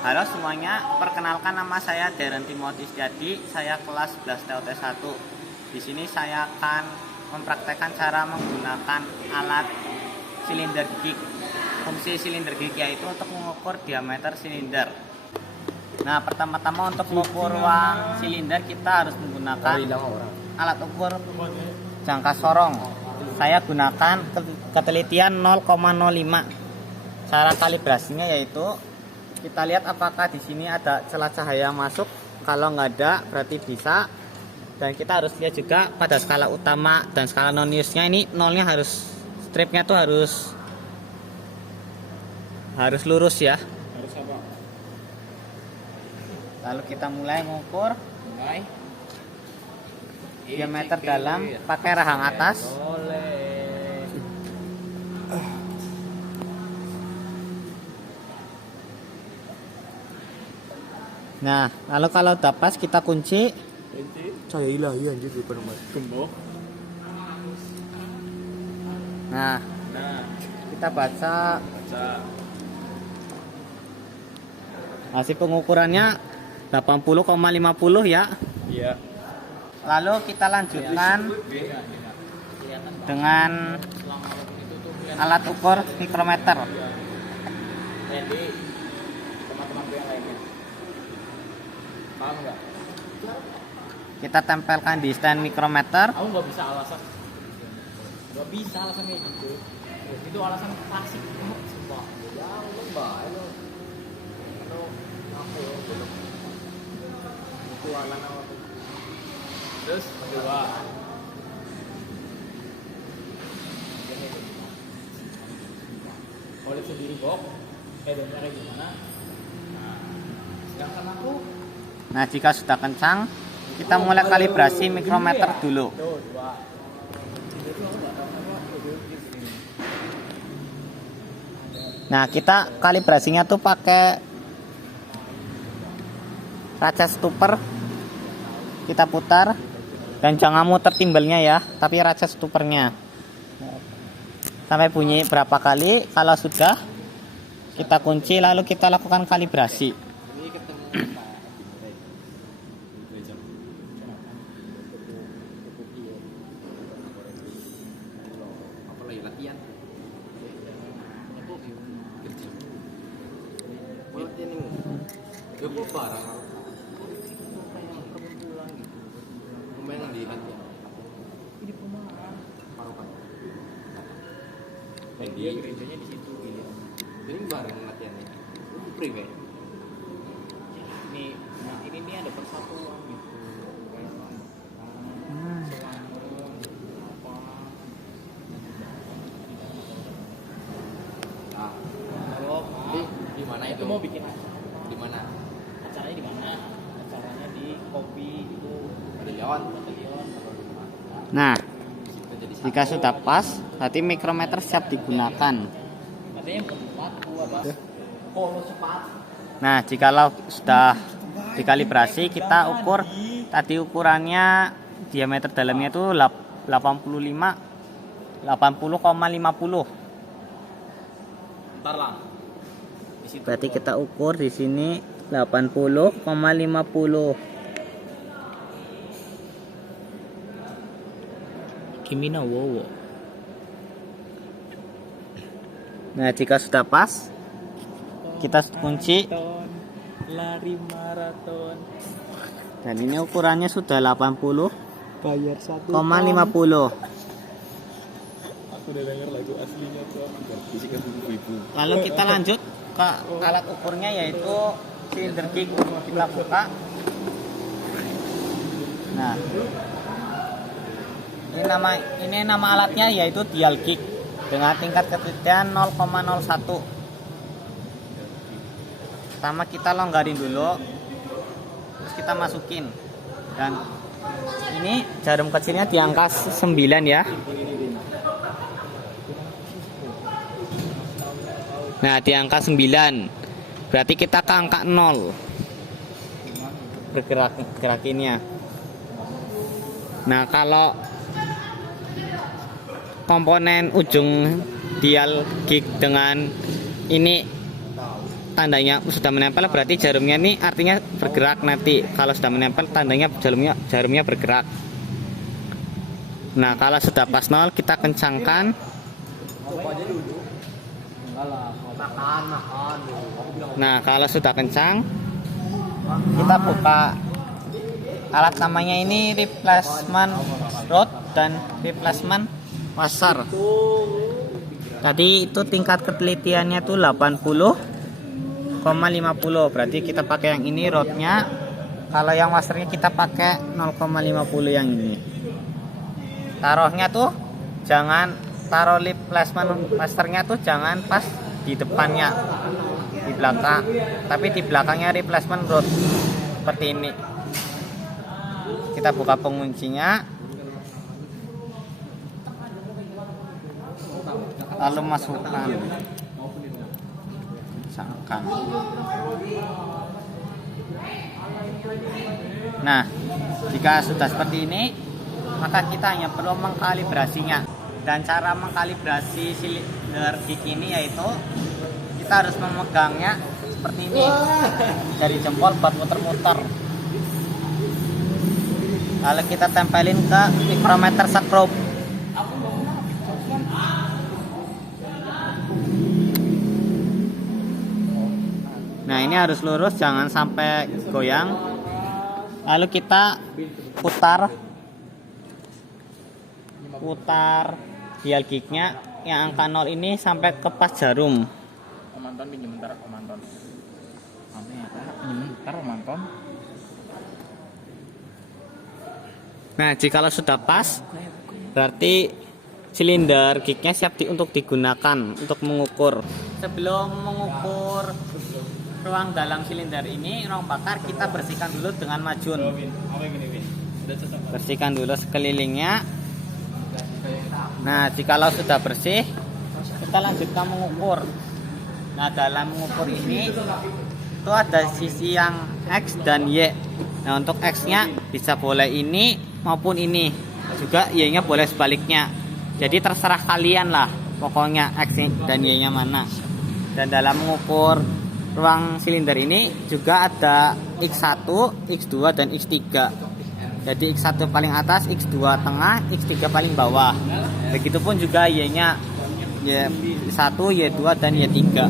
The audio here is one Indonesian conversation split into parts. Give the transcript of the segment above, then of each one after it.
Halo semuanya, perkenalkan nama saya Darren Timothy Setiadi, saya kelas 11 TOT 1. Di sini saya akan mempraktekkan cara menggunakan alat silinder gig. Fungsi silinder gig yaitu untuk mengukur diameter silinder. Nah, pertama-tama untuk mengukur ruang silinder kita harus menggunakan alat ukur jangka sorong. Saya gunakan ketelitian 0,05. Cara kalibrasinya yaitu kita lihat apakah di sini ada celah cahaya masuk. Kalau nggak ada berarti bisa. Dan kita harus lihat juga pada skala utama dan skala non-use-nya ini nolnya harus, stripnya tuh harus lurus ya. Harus apa? Lalu kita mulai mengukur diameter dalam pakai rahang atas. Nah, lalu kalau udah pas kita kunci. Cahaya ilahi anjir di depan rumah. Gembok. Nah, kita baca hasil pengukurannya 80,50 ya. Iya. Lalu kita lanjutkan dengan alat ukur mikrometer. Jadi teman-teman yang lainnya. Paham nggak? Kita tempelkan di stand mikrometer. Aku nggak bisa alasan. Nggak bisa alasan kayak gitu. Itu alasan klasik. Sumpah. Ya, lu mbak, lu. Lu apa ya? Itu alasan apa? Terus kedua. Kalau sendiri kok, headnya kayak gimana? Nah, sedangkan aku. Nah, jika sudah kencang, kita mulai kalibrasi mikrometer dulu. Nah, kita kalibrasinya tuh pakai raca stuper. Kita putar dan jangan muter timbelnya ya, tapi raca stupernya. Sampai bunyi berapa kali. Kalau sudah, kita kunci lalu kita lakukan kalibrasi. Dia gerejanya di situ gitu. Jadi bareng latihannya. Free kayak. Ini nih ada persatuan gitu. Nah, di mana itu? Mau bikin di mana? Acaranya di mana? Acaranya di Kopi itu Batalion. Nah, jika sudah pas, berarti mikrometer siap digunakan. Nah, jikalau sudah dikalibrasi, kita ukur tadi ukurannya diameter dalamnya itu 80,50. Bentar lah. Berarti kita ukur di sini 80,50. Kimina wowo. Nah, jika sudah pas, kita kunci. Lari maraton. Dan ini ukurannya sudah 80,50. Bayar 1. Aku udah denger lagu aslinya tuh. Bisikan ibu-ibu. Lalu kita lanjut ke alat ukurnya yaitu silinder gig. Kita buka. Nah, ini nama alatnya yaitu dial gig dengan tingkat ketelitian 0,01. Pertama kita longgarin dulu, terus kita masukin. Dan ini jarum kecilnya di angka 9 ya. Nah, di angka 9 berarti kita ke angka 0 bergerakinnya. Nah, kalau komponen ujung dial gig dengan ini tandanya sudah menempel berarti jarumnya ini artinya bergerak nanti. Kalau sudah menempel tandanya jarumnya bergerak. Nah, kalau sudah pas 0 kita kencangkan. Nah, kalau sudah kencang kita buka alat, namanya ini replacement rod dan replacement washer. Tadi itu tingkat ketelitiannya tuh 80,50, berarti kita pakai yang ini rodnya. Kalau yang washernya kita pakai 0,50 yang ini. Taruhnya tuh jangan taruh replacement washernya tuh jangan pas di depannya, di belakang, tapi di belakangnya replacement rod seperti ini. Kita buka penguncinya, lalu masukkan, misalkan. Nah, jika sudah seperti ini, maka kita hanya perlu mengkalibrasinya. Dan cara mengkalibrasi silinder gig ini yaitu kita harus memegangnya seperti ini dari jempol buat muter-muter. Lalu kita tempelin ke micrometer skrup. Nah, ini harus lurus, jangan sampai goyang. Lalu kita putar dial gignya yang angka 0 ini sampai ke pas jarum. Manton pinjam bentar, manton. Pinjam bentar, manton. Nah, jikalau sudah pas, berarti silinder gignya siap untuk digunakan untuk mengukur. Sebelum mengukur ruang dalam silinder ini, ruang bakar kita bersihkan dulu dengan majun. Bersihkan dulu sekelilingnya. Nah, jikalau sudah bersih, kita lanjutkan mengukur. Nah, dalam mengukur ini itu ada sisi yang X dan Y. Nah, untuk X-nya bisa boleh ini maupun ini, juga Y-nya boleh sebaliknya. Jadi terserah kalian lah, pokoknya X dan Y-nya mana. Dan dalam mengukur ruang silinder ini juga ada X1, X2 dan X3. Jadi X1 paling atas, X2 tengah, X3 paling bawah. Begitupun juga Y-nya, Y1, Y2 dan Y3.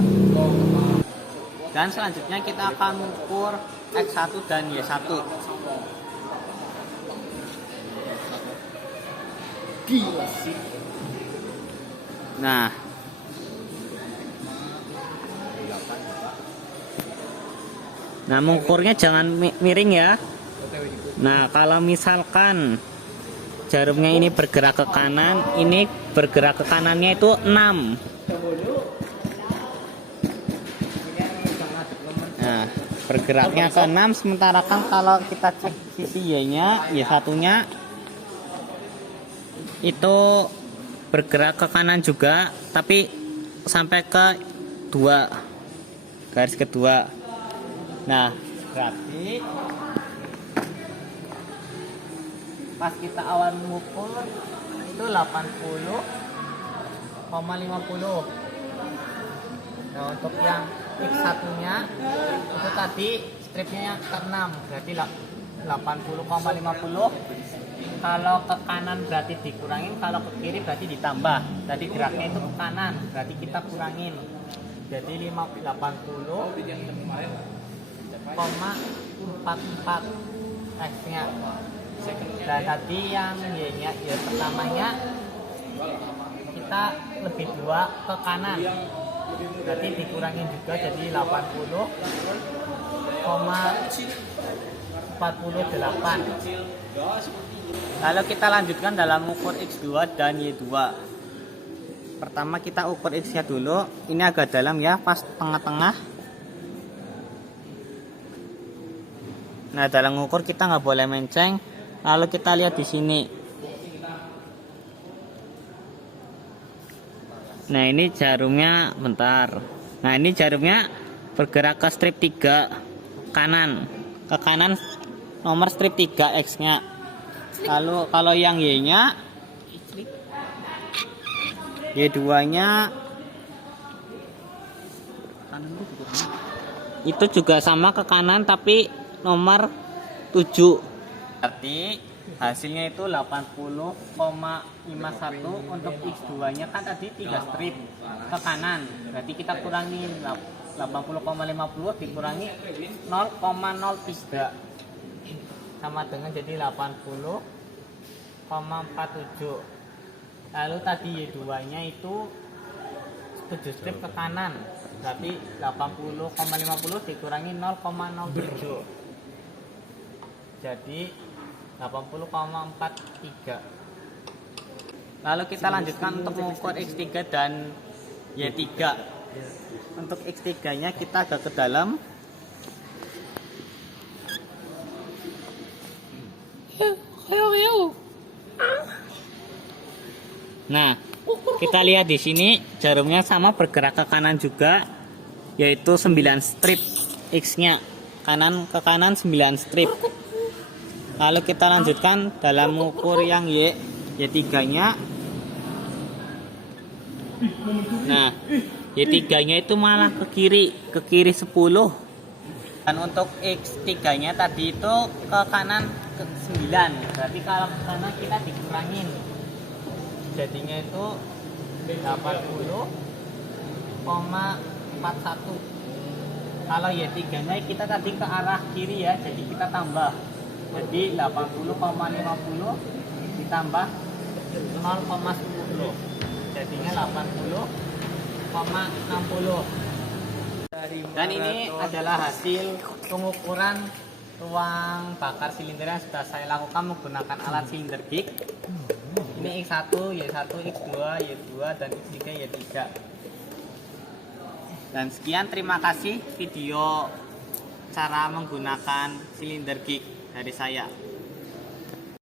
Dan selanjutnya kita akan mengukur X1 dan Y1. Nah, mengukurnya jangan miring ya. Nah, kalau misalkan jarumnya ini bergerak ke kanan, ini bergerak ke kanannya itu 6. Nah, bergeraknya ke 6, sementara kan kalau kita cek sisi Y-nya, Y1-nya itu bergerak ke kanan juga, tapi sampai ke 2, garis kedua. Nah, berarti pas kita awal mengukur itu 80,50. Nah, untuk yang X1-nya itu tadi stripnya ke 6, berarti 80,50. Kalau ke kanan berarti dikurangin, kalau ke kiri berarti ditambah. Tadi geraknya itu ke kanan, berarti kita kurangin. Jadi 80,44 X-nya. Dan tadi yang Y-nya, Y pertamanya kita lebih 2 ke kanan, berarti dikurangin juga jadi 80,48. Lalu kita lanjutkan dalam ukur X2 dan Y2. Pertama kita ukur X-nya dulu. Ini agak dalam ya, pas tengah-tengah. Nah, dalam ukur kita nggak boleh menceng. Lalu kita lihat di sini. Nah, ini jarumnya, bentar. Nah, ini jarumnya bergerak ke strip 3 kanan. Ke kanan nomor strip 3 X-nya. Lalu kalau yang Y-nya, Y2-nya itu juga sama ke kanan tapi nomor 7. Berarti hasilnya itu 80,51. Untuk X2 nya kan tadi 3 strip ke kanan, berarti kita kurangi 80,50 dikurangi 0,03 sama dengan jadi 80,47. Lalu tadi Y2 nya itu 7 strip ke kanan, berarti 80,50 dikurangi 0,07 jadi 80,43. Lalu kita lanjutkan untuk mengukur X3 dan Y3. Untuk X3 nya kita agak ke dalam. Nah, kita lihat di sini jarumnya sama bergerak ke kanan juga, yaitu 9 strip X-nya. Kanan ke kanan 9 strip. Lalu kita lanjutkan dalam mengukur yang Y3-nya. Nah, Y3-nya itu malah ke kiri 10. Dan untuk X3-nya tadi itu ke kanan ke 9. Berarti kalau ke kanan kita dikurangin. Jadinya itu 80,41. Kalau Y3-nya kita tadi ke arah kiri ya, jadi kita tambah. Jadi 80,50 ditambah 0,10. Jadinya 80,60. Dan ini adalah hasil pengukuran ruang bakar silinder yang sudah saya lakukan menggunakan alat silinder gig. Ini X1, Y1, X2, Y2, dan X3, Y3. Dan sekian, terima kasih video cara menggunakan silinder gig dari saya.